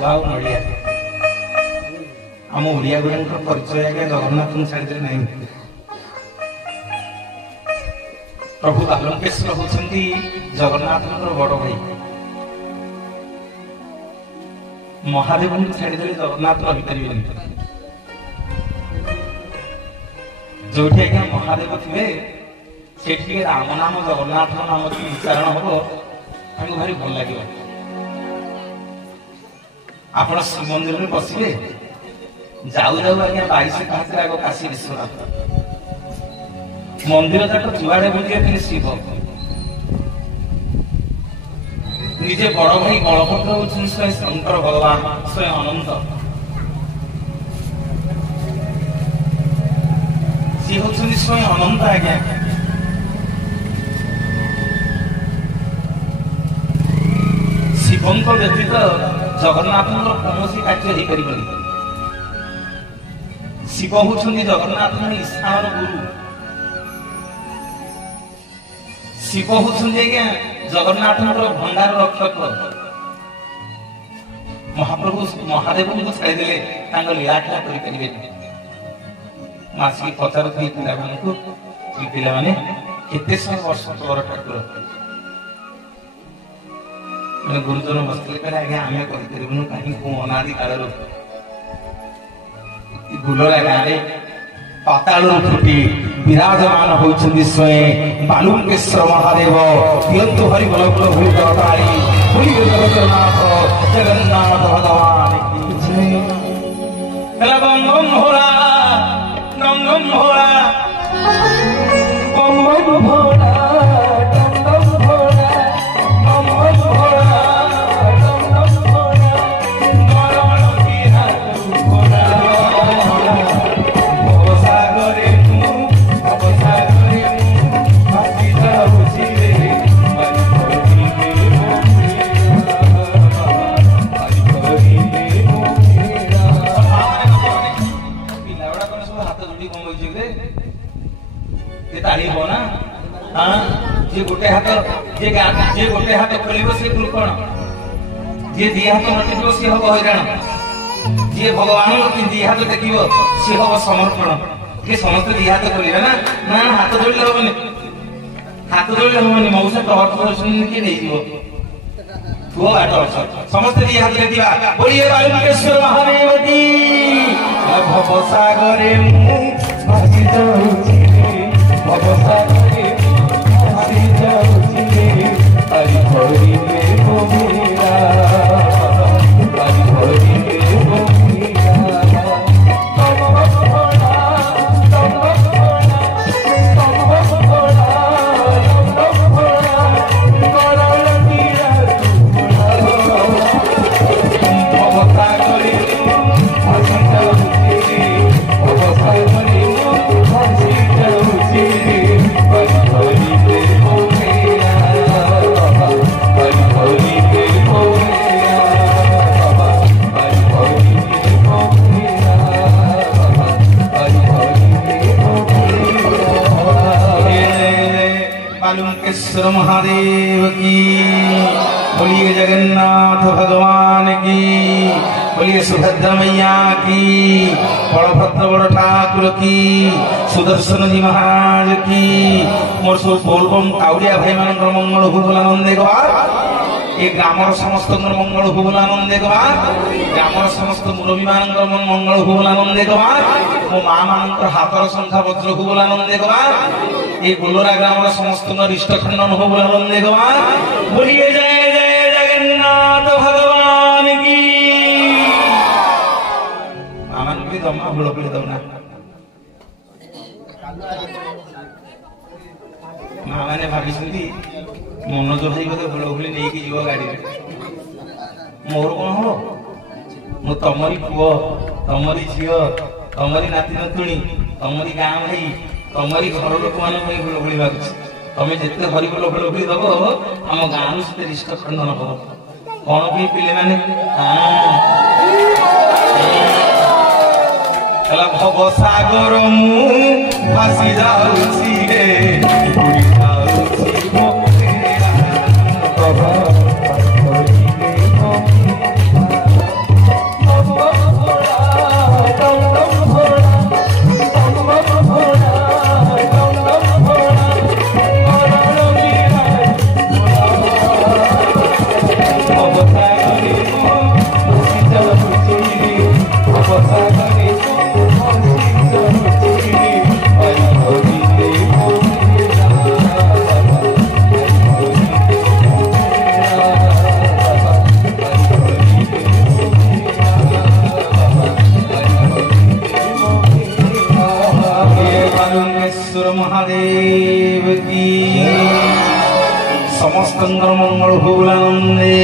गुआ नड़िया आम ओडिया गुड़ा परिचय आज्ञा जगन्नाथ छाड़ी नहीं। प्रभु बालंकेश्वर होती जगन्नाथ बड़ भाई। महादेव छाड़ीदे जगन्नाथ रहीपर जो आज्ञा महादेव थे से राम नाम जगन्नाथ नाम उच्चारण हम भारी भल लगे। आप श्रीमंदिर में बसवे जाऊ जाऊ आज्ञा 22 घाट आग काशी विश्वनाथ मंदिर जाक जुआड़े बुले शिव निजे बड़ भाई बलभद्र होती स्वयं शंकर भगवान स्वयं अनंत सी होती स्वयं अनंत आज्ञा। शिवंक व्यतीत जगन्नाथ कौन कार्य हो पार। शिव होती जगन्नाथ स्थान गुरु। शिव होती जगन्नाथ भंडार रक्षक। महाप्रभु महादेव को छाड़ीदे लीलाखला करेंगे। आसिक पचारूथी पाने केते वर्ष तोर ठाकुर मैंने गुरुजन बसते कहले आज्ञा आम करूँ कहीं को अनादि काल गुलरा गाँव पाताल फुटी विराजमान होती स्वयं बालुकेश्वर महादेव दियंतु हरि बल भूल जगन्नाथ जगन्नाथ भगवान बम बम भोला नम नम भोला बम बम भोला गोटे हाथ खोल सी कृपण जी दी हाथ नटिव सी हम हैरान जी भगवान दी हाथ देख सी हम समर्पण कि समस्त दी हाथ खोलिए ना ना हाथ जोड़े हेनी हाथ जोड़े हेनी मौसा टहर किए नहीं पुओ आठ वर्ष समस्त दी हाथ देखा बोलिए बालुकेश्वर महादेव की भवसागरे भासी जाऊँ भवसागरे भासी जाऊँ हरि हरि में हो मेरा हरि हरि में हो मेरा बालुकेश्वर महादेव की बोलिए जगन्नाथ भगवान की बोलिए सुभद्रा मैया की बलभद्र बड़ ठाकुर की सुदर्शन जी महाराज की मोर सब बोलबम काउड़िया भाई मान मंगल हो बोला नंदे ये ग्रामर समस्त मंगल हो बोला नंदे ग्रामर समस्त मुरबी मान मंगल हो बोला नंदे मो माँ मान हाथर संख्या वज्र हो बोला नंदे ये गोलरा ग्राम समस्त इष्ट खंडन हो बोला नंदे बोलिए जय जय जगन्नाथ भगवान की आमान भी जमा हुलपड़ी दौना माँ मैंने भाई मनोज भाई बोधे हुलहुली नहीं जीव गाड़ी मोर कौन हम मु तमरी पुओ तमरी झील तमरी नाती नातुणी तमरी गाँ भाई तमरी घर लोक मान हुलहुली बागुच तमें जिते हरि बोल हुलहुली दब आम गाँव से रिष्ट खंडन हम कौन भी पिले माने भव सागर मु भासी जाऊँ महादेव की समस्त मंगल भूलानंदे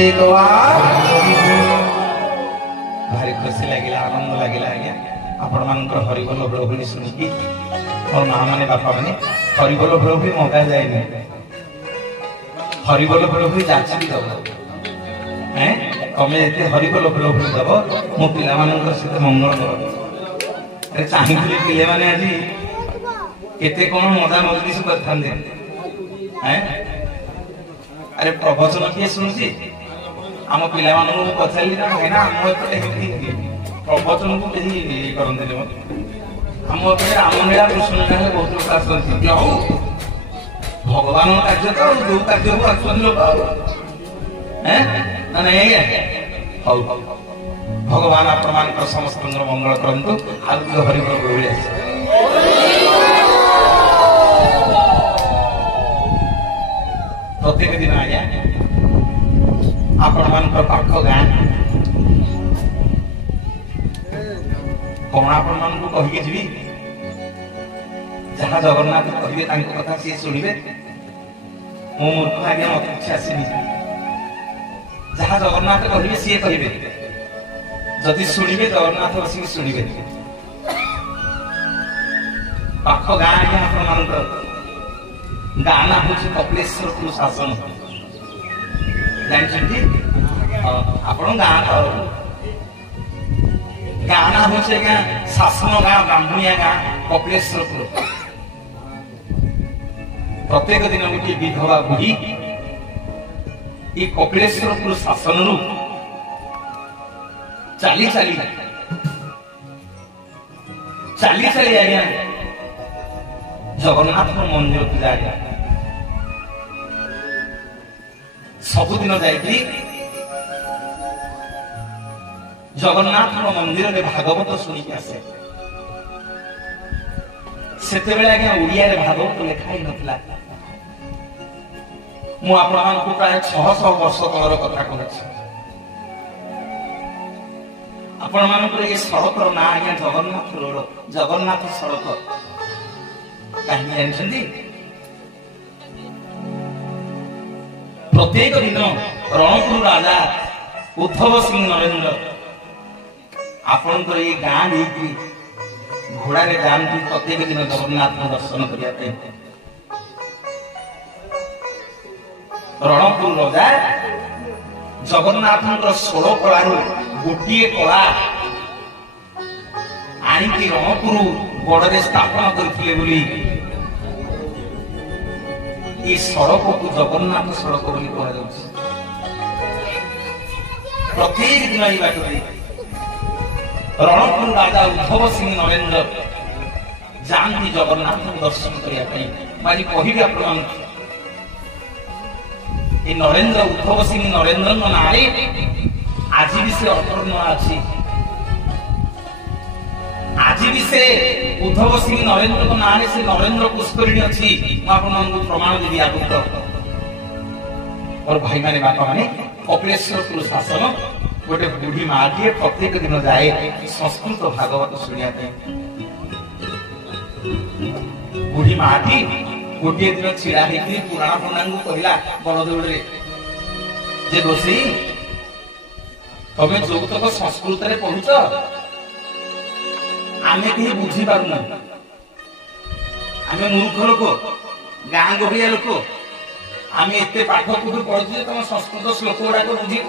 भारी खुशी लगे आनंद लगे आज्ञा आपण मान हरिबोल प्रभु शुणिकी मोर माँ मैंने बापा मैंने हरिबोल प्रभु मगा जाए हरिबोल प्रभु जाची दब तमें ये हरिबोल प्रभु दब मो पिला सहित मंगल कर चाहिए पिले मैंने आज केते कौन मजा मजलिस करते अरे प्रवचन किए शुणुची आम पिला पचारि ना कहीं प्रवचन को कहीं करते आम रामलीला कृष्णलीला बहुत लोग आसती भगवान कार्य तो जो कार्य को आसुन लोक भगवान आपण मान समस्त मंगल करंतु आज हरिबोल प्रभु प्रत्येक दिन आज्ञा आपण मान पाख गाँ कौन आपण मान कहीके जी जहाँ जगन्नाथ कहे कथा सी शुणे मो मूर्ख आज्ञा मत किसी आसनी जहाँ जगन्नाथ कहे सी कहे जदि शुणे जगन्नाथ बसिक शुणे पाख गाँ आज्ञा आपण मान गाँ ना हूँ कपिलेश्वर शासन जानते आप गाँ गाँ ना हूँ शासन गाँ ब्राह्मणिया गाँ कपिलेश्वर प्रत्येक दिन गोटे विधवा बुढ़ी ये कपिलेश्वर शासन रु चली चली आज्ञा जगन्नाथ मंदिर को जाए सबुदिन जाइए जगन्नाथ मंदिर में भागवत शुणिक आसे से आज्ञा ओडिया भागवत लिखाई नथिला मु आपण को प्राय 600 वर्ष तलर कथा कहूँ आपण मान ये सड़क ना आज्ञा जगन्नाथ रोड जगन्नाथ सड़क कहीं जानते प्रत्येक दिन रणपुर राजा उद्धव सिंह नरेंद्र आपण ये गाँ नहीं घोड़ा जाती प्रत्येक दिन जगन्नाथ दर्शन करने रणपुर राजा जगन्नाथ 16 कला गोटे कला आणिकी रणपुर गड़े स्थापन करते ये सड़क को जगन्नाथ सड़क प्रत्येक दिन ये बाट रणपुर राजा उद्धव सिंह नरेंद्र जाती जगन्नाथ दर्शन करने मुझे कहि आप नरेंद्र उद्धव सिंह नरेंद्र ना आज भी से अपूर्ण अच्छी आज भी से उद्धव सिंह नरेंद्र ना से नरेंद्र पुष्करिणी अच्छी प्रमाण देवी आगुत और भाई माने बापा माने कपिलेश्वर शासन गोटे बुढ़ी माँ टे प्रत्येक दिन जाए संस्कृत भागवत शुणा बुढ़ी माँ टी गोटे दिन छिड़ा पुराण पुराण को कहला बड़देव जे दोषी तमें जो तक संस्कृत पढ़ुच आमे कहीं बुझी पारुना आमे मूर्ख लोक गाँ गहरिया लोक आमे एते पाठ कोठु पढ़ुचे तुम संस्कृत श्लोक गुड़ाक बुझी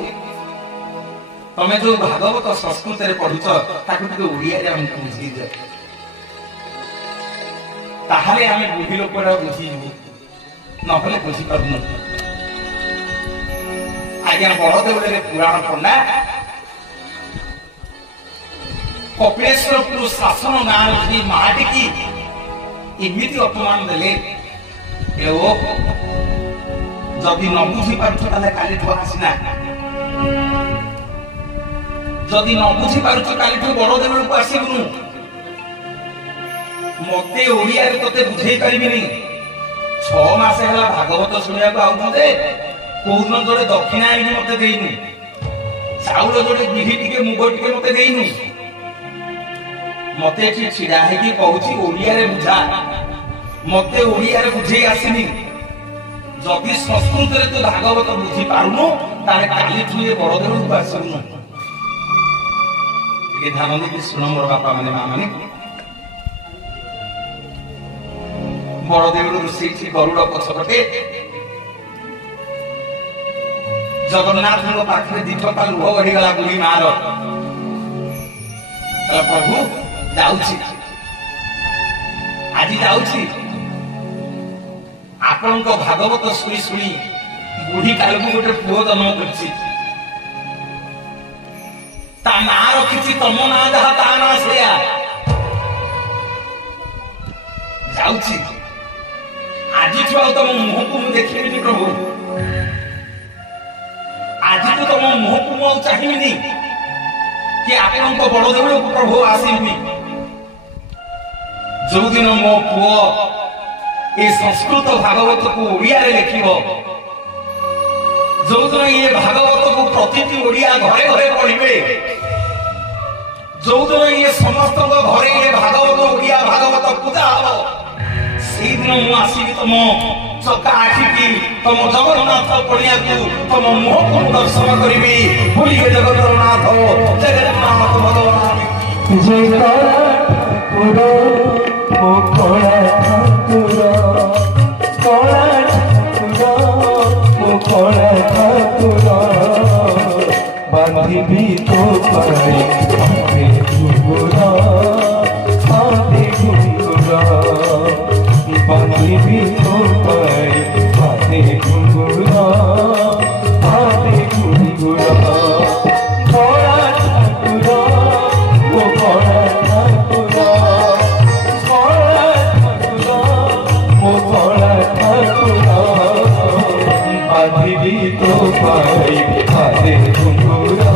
तमें जो भागवत संस्कृत पढ़ुच ताकू ओडिया बुझी दियो ताहले आमे बुढ़ी लोक बुझी नहले बुझी पारुन आज्ञा बड़देव पुराण पंडा कपिलेश्वर शासन गाँव माटी की एमती अपमान देले जदि न बुझी पार्छ काली आसना जदि न बुझी पार्छ काली बड़देव को आसबुनु मते ओडिया ते बुझे पारिबिनी 6 मास है भागवत शुणा कौन जोड़े दक्षिणा आईनी मत देनु चाउल जोड़े बिही टिके मुग टिके मत देनु मते छिड़ा है कि कहूची ओडिया रे बुझा मते ओडिया रे बुझे आसीनी जदि संस्कृत रे तू भागवत बुझी पारुनो ताले काली तुए बड़देव को आसुनो ये ध्यान दे सुनो मोर बापा माने मां माने बड़देव ऋषि थी गरुड़ पछपटे जगन्नाथ को पाखरे दीठपा लुह बढ़ी गला गुली मार प्रभु जाउछि आज जाउछि आपण को भागवत सुनी सुनी बुढ़ी काल को गोटे पुओ जन्म करछि ता ना रखिछि तम ना जहा ता ना सेया जाउछि आज छुआ तम मुह को देखिबिनी प्रभु आज तो तम मुह को मो चाहिबिनी कि आपण को बड़देव को प्रभु आसीबिनी जो दिन मो पुओ ये संस्कृत भागवत को ओडिया रे लिखिबो जो दिन ये भागवत को प्रतिटी ओडिया घरे घरे पढ़िबे जो दिन ये समस्त घरे ये भागवत ओडिया भागवत पूजा हो से दिन मु आसीबी तम चका आखि की तम जगन्नाथ पड़िया को तम मुह को दर्शन करिबी बोलिए जगन्नाथ जगन्नाथ भगवान जय पुरो मुकोला ठाकुर कोला ठाकुर मुकोला ठाकुर बांधिबी तो पाए आते घुंगुरा बांधिबी तो पाए आते घुंगुरा कोला ठाकुर मुकोला ठाकुर तो पाई आदे घुंगुरा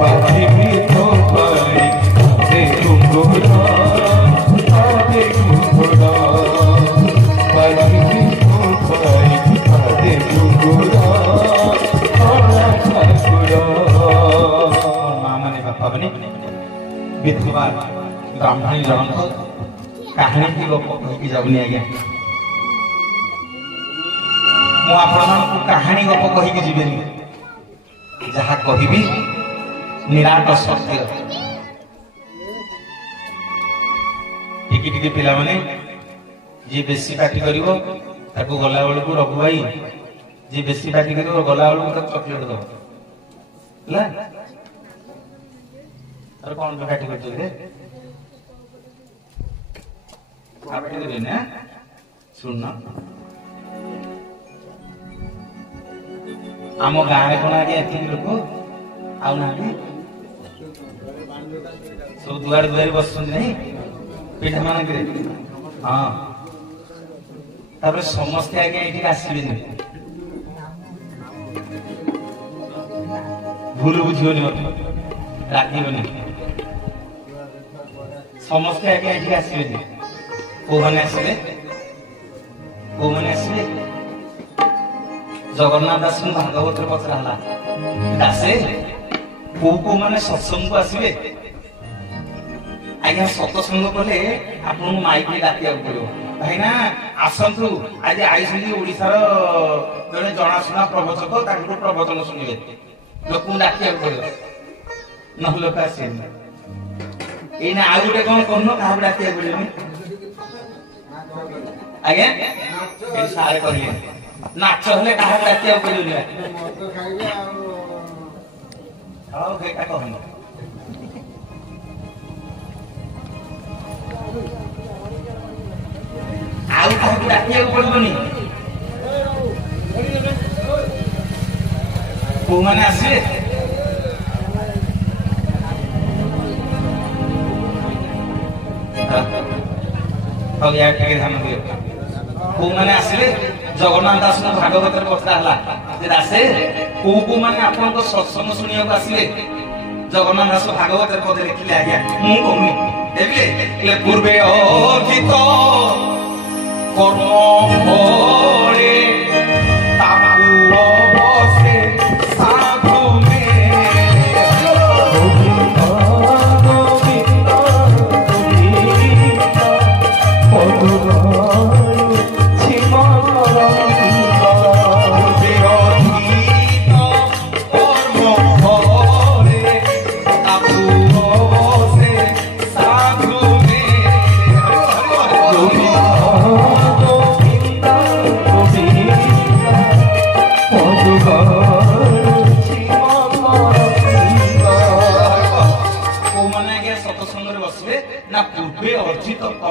बांधी भी तो पाई आदे घुंगुरा बांधी भी तो पाई आदे घुंगुरा मामा ने बापा बने विधवा ब्राह्मणी जनक कहानी की लोक कहि जाबनी आज्ञा मु आपन कहानी गप कहि जीवेनी जहा कहिबी निराट सत्य टिकी टिकी पिला माने जे बेसी पार्टी करिवो ताको गला बेल को रघु भाई जे बेसी पार्टी करिवो गला बेल को चॉकलेट दो ला और कौन पार्टी करछ रे आप रे ना सुनना आम गाँव कौन आगे लोक आउ ना सब दुआर दुआर बस नहीं पिठा मान हाँ समस्ते आगे ये आसबे भूल बुझे रागबनी समस्ते आगे ये आसबे कौन आसबे जगन्नाथ दास भागवत पचरा दासे को माने सत्संग को आसबे आज्ञा सत्संग कले आपन माइक डाकिया पड़ो भाई ना आसतु आज आई ओडिशार जड़े जनाशुना प्रवचक प्रवचन शुणवे लोक डाकिया पड़ो न लोक आसे एना आ गोटे कौन करन क्या डाकिया पड़े आज्ञा सारे कहे नाच हेले कहा डाकिया पड़ो कहना आउ कहा डाकिया पड़ोनी को माने आसे ध्यान दियो को माने आसिले जगन्नाथ दास भागवत कथा दासे को माने आपन सत्संग शुणिया आसिले जगन्नाथ दास भागवत पदे लिखिले आज्ञा मु कहूनी देखले पूर्वे अर्जित कर्म फले ताकु अवसे साधु में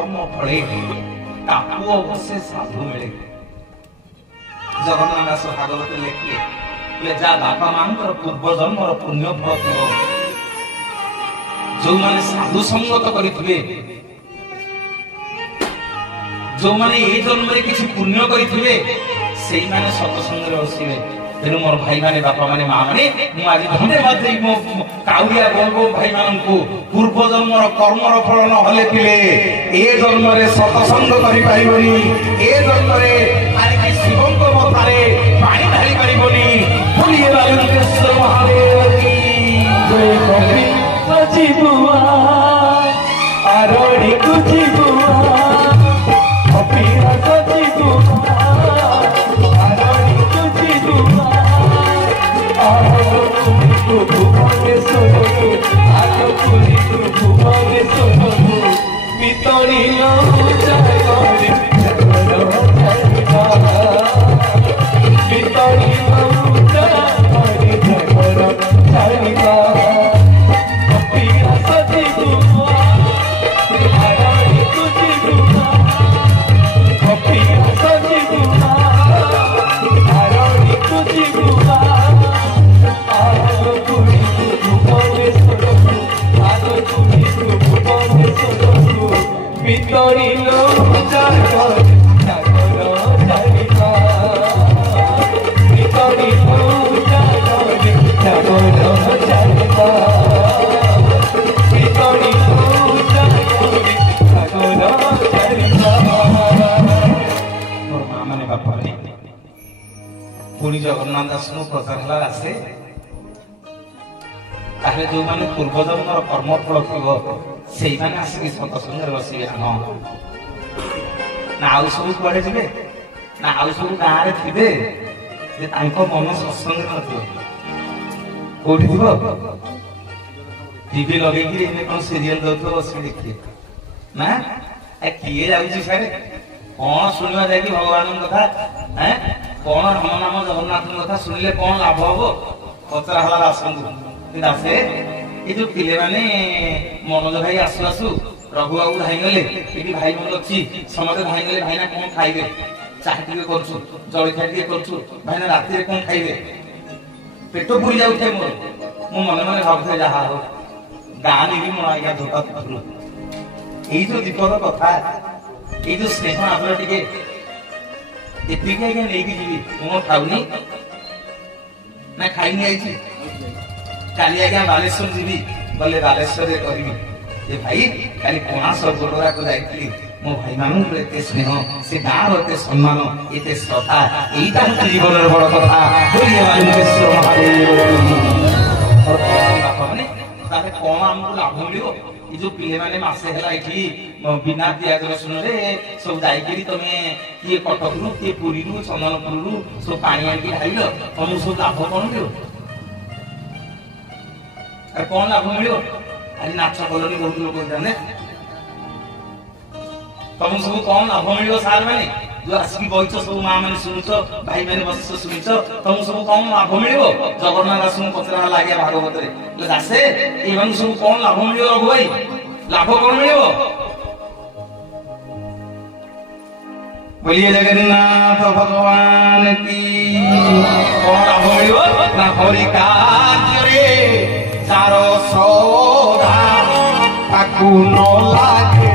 कर्म फले ताकू अवश्य साधु मिले जगन्नाथ दास भागवत लेखिले जा बापा मानकर पूर्व जन्मर पुण्य फल थी जो माने साधु संगत करिथिबे जो माने ए जन्म रे किछि पुण्य करिथिबे सेई माने सत्संग रे बसिबे तेनु मोर भाई माने बापा माने मां माने मु आज धन्यवाद देई मो काउरिया बोलबो भाई माननकु पूर्व जन्मर कर्मर फल न हले पिले ए जन्म रे सत्संग करि पाइबनी ए जन्म रे आज कि शिवंक मथारे पानी ढाली पाइबनी बोलिए बालुकेश्वर महादेव की जय कवि सजीबुआ आरोड़ी कुजीबुआ कपिला सजीबुआ आरोड़ी कुजीबुआ आरो भुवने सोनू आलो पुरी भुवने सोनू मितरी लो जय करे जगरो जयका मितरी लो जय करे जगरो जयका कपिला सजीबुआ आरोड़ी कुजीबुआ कपिला सजीबुआ आरोड़ी कुजीबुआ आलो पुरी भुवने सोनू आलो पुरी भुवने सोनू मितरी लो जय करे जगरो जयका मितरी लो जय करे जगरो जयका मितरी लो जय करे जगरो जयका मोर मां माने बापा माने पुणी जगन्नाथ दास नु पचारला आसे ताहे जो माने पूर्व जन्मर कर्म फल थिबो सेई माने आसी सत्संग रे बसिबे न ना आउ सब कुआडे जिबे ना आउ सब गां रे थिबे जे तांको मन सत्संग न थिबो कोठी थिबो टीवी लगे कि इने कोन सीरियल दउथो बसी देखिए ना ए किए जाउची सारे कोन सुनिबा जाय कि भगवान कथा हैं कोन हम नाम जगन्नाथ कथा सुनिले कोन लाभ हबो पचरा हला आसंतु दासे ए जो पिले माने मनोज भाई आसु आसु रघु बाबू धाई गले एटी भाई मन अछि समते धाई गले भाईना कोन खाइबे चाहे टिके करछु जळखा टिके करछु भाईना राती रे कोन खाइबे पेटो पुरी जाउथे मोर मु मने मने भाबथे जाहा हो गानी भी मोर आज्ञा धोका पुरु एई जो दीपक कथा एई जो स्नेह आपला टिके एतिके आज्ञा नेकी जीवी मो खाउनी ना खाइनी आइछि काली आज्ञा बालेश्वर जीवी बोले बालेश्वर रे करबी जे भाई काली कोणासर गोडरा को जाइतली मो भाई मानु एते स्नेह से गार एते सम्मान एते श्रद्धा एइटा हो जीवनर बड़ कथा बोलिए बालुकेश्वर महादेव और बापा माने तारे कोन हमको लाभ मिलियो ई जो पिले माने मासे हला इठी बिना त्याग रसुन रे सब जाइकरी तमे किए कटक रु किए पुरी रु चंदनपुर रु सब पानी आकी ढाइलो हम सब लाभ कोन लियो अरे कौन लाभ मिलो अरे नाच कलोनी बहुत लोग जाने तुम सब कौन लाभ मिलो सार माने जो आसकी बइछ सब मां माने सुनछ भाई माने बस सुनछ तुम सब कौन लाभ मिलो जगन्नाथ दास पचरा लागे भागवत रे ले दासे ए मन सब कौन लाभ मिलो रघु भाई लाभ कौन मिलो बोलिए जगन्नाथ भगवान की कौन लाभ मिलो ना हरि कार्य रे तारो सौधा ताकू न लागे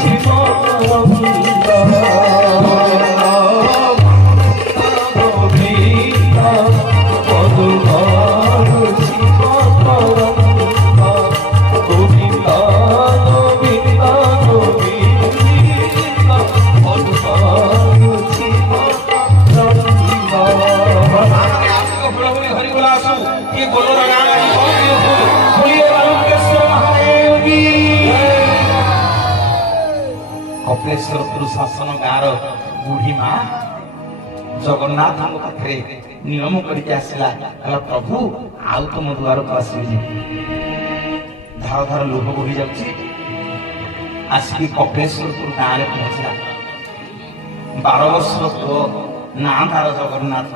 Shiva कपिलेश्वरपुर शासन गाँव बुढ़ी माँ जगन्नाथ पाखे नियम करके आसला कहला प्रभु आउ तुम द्वार को आसबि धार धार लोभ बोही जाऊँ आसिक कपिलेश्वरपुर गाँव में पहुंचला 12 वर्ष पुओ ना तार जगन्नाथ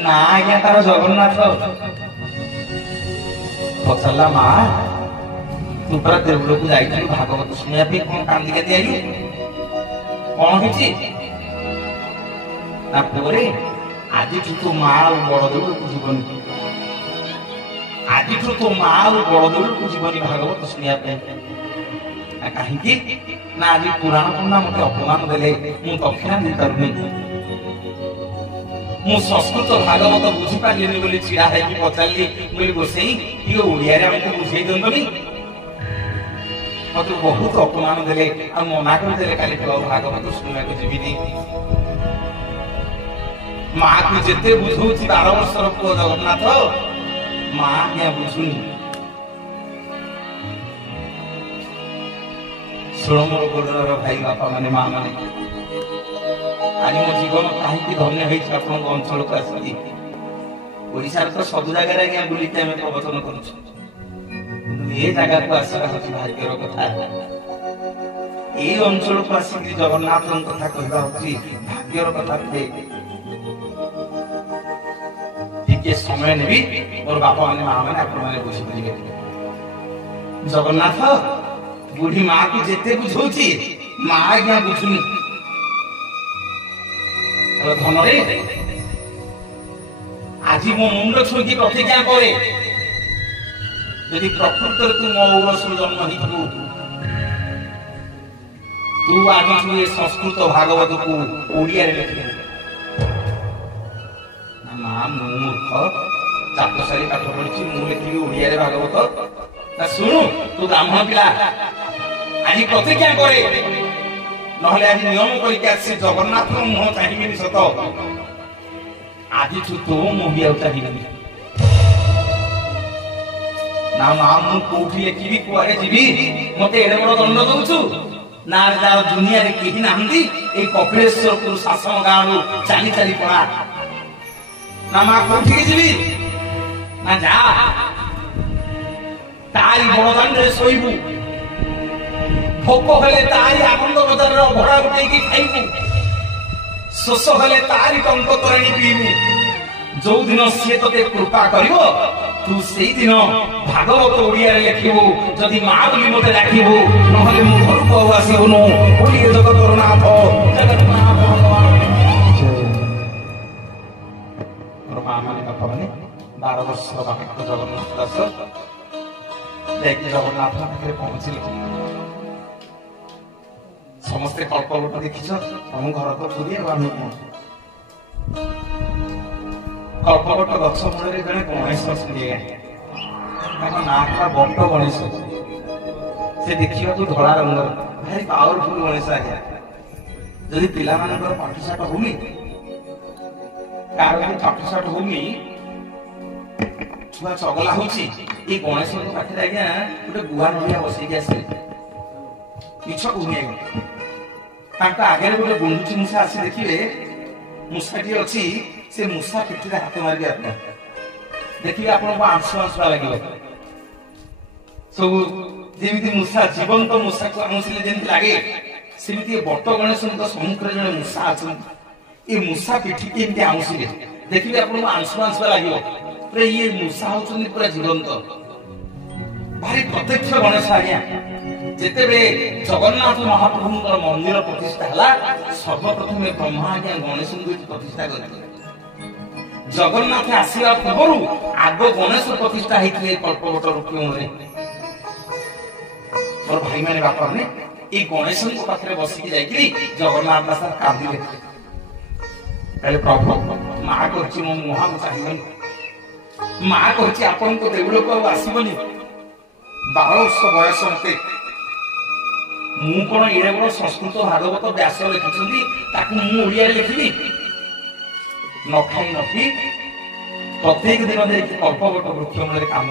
ना आज्ञा तार जगन्नाथ पचारा माँ तू पूरा देवल को जाइलु भागवत शुणा कौन कांदिका दिलु कौन होती आज तू माँ बड़ देवल को जीवन आज तो माँ बड़ देवल को जीवन भागवत शुणा कहीं ना आज पुराण पुणा मत अपमान देले मु दक्षिणा दे पारुनी मु संस्कृत भागवत बुझी पारिनी बोली छिड़ा है पचारि बोली गोसाई ये ओडिया रे हमको बुझे दिंतनी मत बहुत अपमान देले आ मना कर देले काली भागवत शुणा को जीविनी माँ को जिते बुझौछि 12 वर्षर पुओ जगन्नाथ माँ क्या बुझुनी शुण मोर गोलर भाई बापा माने माँ माने आज मो जीवन कहीं धन्य होती अंचल को आसी ओडिशार तो सब जगह आज्ञा बुली आम प्रवचन कर जगह को आसवा हूँ भाग्यर कथा ये अंचल को आसिक जगन्नाथ कथा कहवा हूँ भाग्यर कथा टे समय नेबी मोर बापा माने माँ माने आपण माने बुझी जगन्नाथ बुढ़ी माँ को जिते बुझौछि माँ आज्ञा बुझुनी धन रे आज मो मुंड छुई प्रतिज्ञा करे यदि प्रकृत तू मो औरसु जन्म हितु तू आज ये संस्कृत भागवत को ओडिया रे लिखे माँ मूर्ख चाटशाली पाठ पढ़ी मु लिखी ओडिया रे भागवत ना सुनु तू ब्राह्मण पिला आज प्रतिज्ञा करे नहले आज नियम करके आसी जगन्नाथ मुह चाहिए सत आज तो मुह चाहिए ना माँ मु कौटी लिखी कुआरे जीवी मत एड़े बड़ दंड दौचु ना जार दुनिया रे केही नाहंदी ए कपिलेश्वरपुर शासन गाँव चाली चाली पड़ा ना माँ कौटी जीवी ना जा तारी बड़दान रे सोइबु भोक हेले तारी आनंद बजार रे भड़ा उठेकी खाइबु शोष हेले तारी टंक तोराणी पीबु जो दिन से तते कृपा करिवो तू सेई दिन भागवत ओडिया रे लिखिबु जदि माँ बोली मते डाकिबु नहले मु घर को आसीबुनु बोली जगत नाथ जगन्नाथ भगवान मोर माँ माने बापा माने 12 वर्ष बापा जगन्नाथ दास देखिए जगन्नाथ पाखे पहुंचले समस्ते कल्पवट देखिछ हम घर तो पूरी कल्पवट गछ मूल जड़े गणेश ना बट गणेश से देखा धला रंग भारी पावरफुल गणेश आज्ञा जदि पिला पाठशाठ होनी कार पाठशाठ होनी छुआ चगला होची ये गणेश पाखे आज्ञा गोटे गुआ नड़िया बसैक आसे मिछ कहूनी आगे गोटे गुंडुची मूषा आसी देखिए मूषाटी अच्छी से मूषा पिठी हाथ मारिक आप देखिए आपको आंसु आंसुआ लगे सब जमी मूषा जीवंत मूषा को आंसुले जमी लगे सेमती बट गणेश सम्मुखें जड़े मूषा अच्छा ये मूषा पिठी एमती आंसुले देखिए आपको आंसु आंसुआ लगे ये मूषा होती पूरा जीवंत भारी प्रत्यक्ष गणेश आज्ञा जेतेबे जगन्नाथ महाप्रभु मंदिर प्रतिष्ठा हला सर्वप्रथम ब्रह्मा आज्ञा गणेश को प्रतिष्ठा करते जगन्नाथ आसिया पूर्व आग गणेश प्रतिष्ठा होते कल्पवट रुक्म मोर भाई माने बापा ने ये गणेश पाखे बसिक जाइए जगन्नाथ दास कांदिले कहले प्रभु माँ कर मो मुहा को चाहिए माँ कर आपण देवल को आसबनी 12 वर्ष बयस मत मु कौन एड़े बड़ संस्कृत भागवत व्यास लिखिं ओडिया लिखी न खाई न पी प्रत्येक दिन कल्पवट वृक्ष मूल काम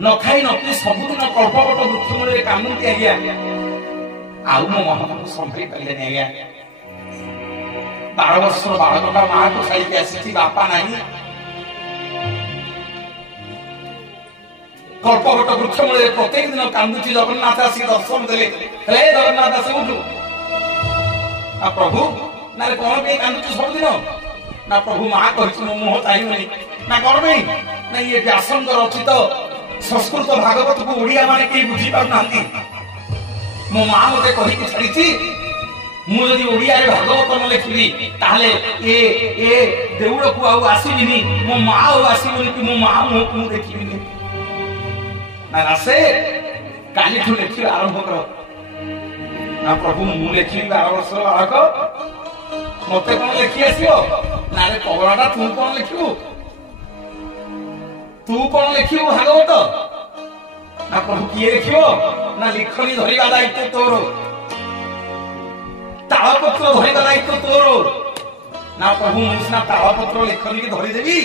न खाई न पी सबुदिन कल्पवट वृक्ष मूल कामुंती आज्ञा आउ मो मन को संभाई पारे आज्ञा 12 वर्षर बालकटा माँ को छाड़ी आसी बापा नहीं कल्पवट वृक्ष मूल प्रत्येक दिन कांदुची जगन्नाथ आसिक दर्शन देले हे जगन्नाथ आसी उठू आ प्रभु ना कौन पे कांदुची सबुदिन ना प्रभु माँ कही मो मुह चाहिए ना कौन नहीं ना ये व्यासंग रचित संस्कृत भागवत को ओडिया माने के बुझी पार नांती मो माँ मते कहि के छाड़ी मु जदि ओडिया रे भागवत न लिखली ताले ए देउड़ को आउ आसीबिनी मो माँ आउ आसीबिनी कि मो माँ मु देखिबिनी ना रासे काली ठु लिखि आरंभ कर ना प्रभु मु लिखि 12 वर्ष बालक मते कोन लिखि आसियो ना रे पगलाटा तू कोन लिखिबू तू कोन लिखिबू भागवत ना प्रभु किए लिखिबो ना लिखनी धरिबा दायित्व तोर तालपत्र धरिबा दायित्व तोर ना प्रभु मुसना तालपत्र लिखनी के धरि देबी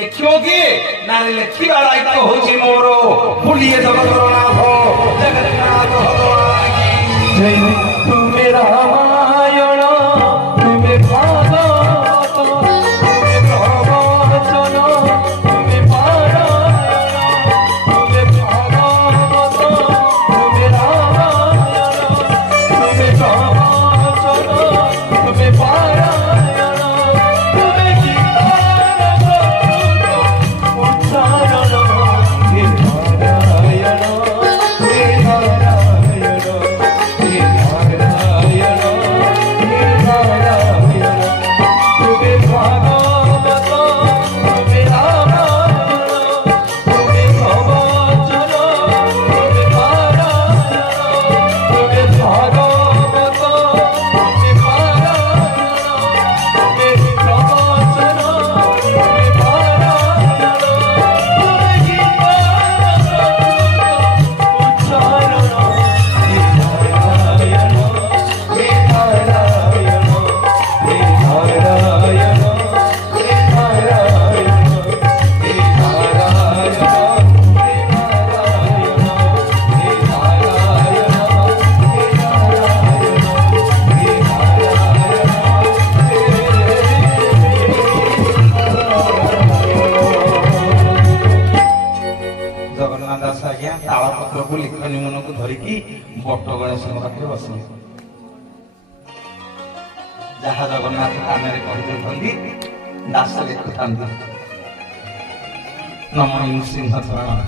लिखिबो किए ना रे लिखिबा दायित्व होछि मोर भूलिए जगन्नाथ जगन्नाथ भगवान की जय तुम्हें रामायण तुम्हें भागवत तुम्हें प्रवचन तुम्हें पारायण तुम्हें भागवत तुम्हें रामायण तुम्हें प्रवचन तुम्हें पारायण तुम्हें गीतार उच्चारण हे नारायण हे नारायण हे नारायण हे नारायण तुम्हें भागवत तुम्हें रामायण तुम्हें प्रवचन तुम्हें पारायण तुम्हें भागवत तुम्हें पारायण तुम्हें प्रवचन तुम्हें पारायण तुम्हें गीतार उच्चारण हे नारायण हे नारायण हे नारायण हे नारायण हे नारायण हे नारायण हे नारायण हे जगन्नाथ दास आज्ञा तालपत्र को लिखनी मन को धरिकी बट गणेश पाखे बसले जहा जगन्नाथ कान कही दास लिखुता नमो सिंह चरण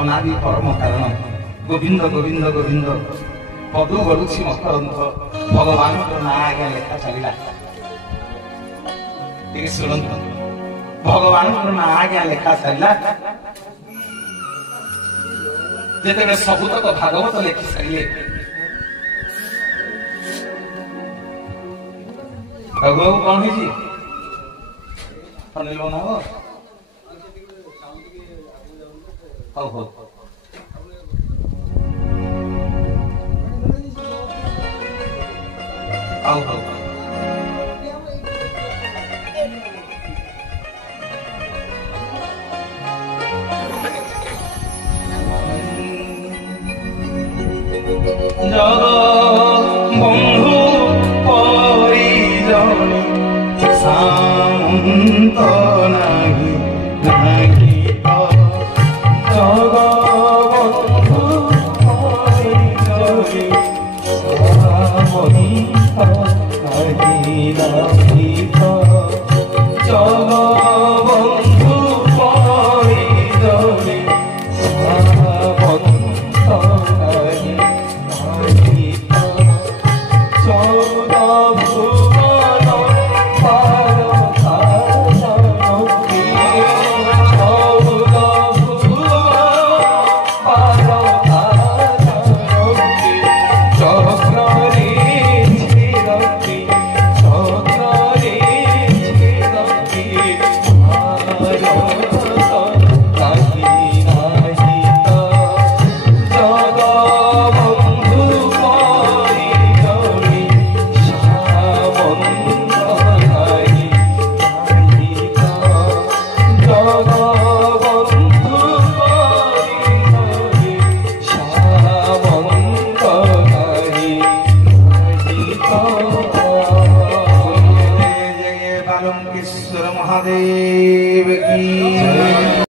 अनादि परम कारण गोविंद गोविंद गोविंद पदु गलुछि मकरंथ भगवान ना आज्ञा लेखा चलिला ठीक सुनंत भगवान ना आज्ञा लेखा चलिला जेते सबुतक भागवत लिखि सारे रघु कौन है अनिल ना हो हो हो जग बंधु परिजन सामंत नाही नाही जग बंधु परिजन सामंत नाही नाही जग बंधु परिजन सामंत नाही नाही चौदह भुवन पार दक्षिणेश्वर महादेव